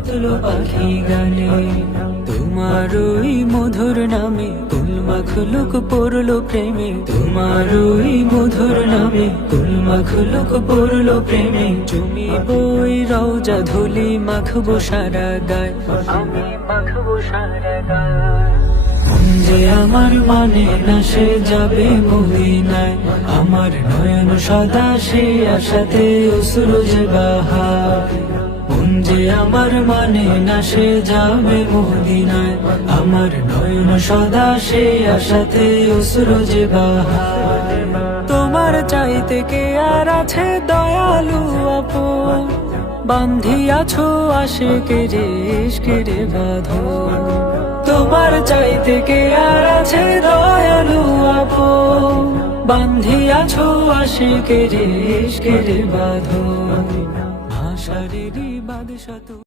পাখি গানে। তোমার ওই মধুর নামে কুল মাখলুক পড়ল প্রেমে। তোমার ওই মধুর নামে কুল মাখলুক পড়ল প্রেমে। তুমি বই রওজা ধুলি মাখবো সারা গায়। আমি মাখবো সারা গায়। যে আমার মানে না সে যাবে মদিনায়। আমার নয়ন সদা সে আশাতে অসুরজ বাহার যে আমার মানে না সে যাবে মদিনায়। আমার নয়ন সদা সে আশাতে বাহার। তোমার চাইতে কে আর আছে দয়ালু আপন? বান্ধিয়াছো আশিকে রেশকে রে বাঁধো তোমার চাইতে কে আর আছে দয়ালু আপো বান্ধিয়াছো আশিকে রেশকে রে বাঁধো ভাষারেরই বাদশা